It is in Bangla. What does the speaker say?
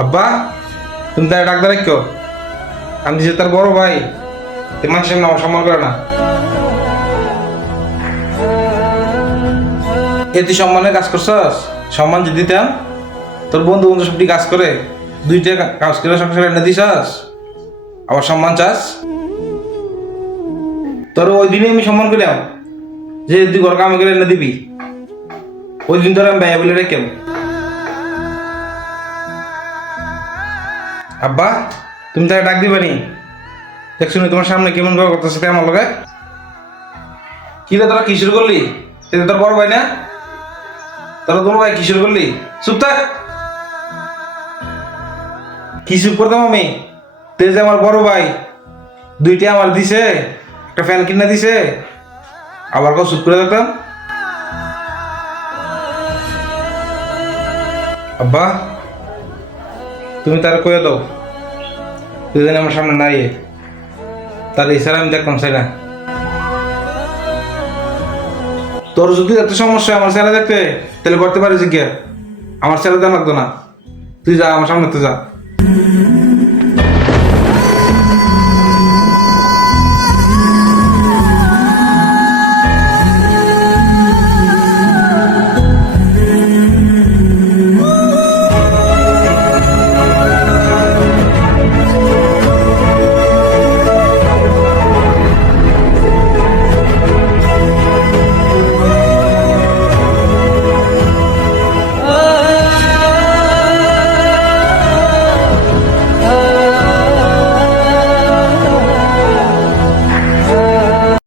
আব্বা, তুমি তার ডাক্তার রাখো। আমি যে তার বড় ভাই, তে মানুষের সামনে আমার সম্মান করে না। এ তুই সম্মানের কাজ করছস? সম্মান যদি দিতাম, তোর বন্ধু বন্ধু সবটি কাজ করে, দুইটা কাজ করে সংসারে এনে দিছাস, আবার সম্মান চাস? তোর ওই দিনে আমি সম্মান করলাম যে তুই ঘর কামে করে এনে দিবি, ওই দিন তোর আমি ভাইয়া বলে রেখেম। আব্বা, তুমি তাকে ডাক দিবানি? দেখছো নি তোমার সামনে কেমন ব্যবহার করতেছে তাই আমার লগে? কি রে তোরা কি শুরু করলি? এটা তোর বড় ভাই না? তোরা তোমার ভাই কি শুরু করলি? চুপ থাক। কি চুপ করতাম আমি? তুই যে আমার বড় ভাই, দুইটা আমার দিছে, একটা ফ্যান কিনে দিছে, আবার কেউ চুপ করে থাকতাম? আব্বা, তুমি তার কয়ে দাও তুই যেন আমার সামনে না ইয়ে, তার ইশারা আমি দেখতাম চাই না। তোর যদি এত সমস্যা আমার ছেলে দেখতে, তাহলে করতে পারিস কি? আমার ছেলে দেওয়া লাগতো না। তুই যা, আমার সামনে তুই যা।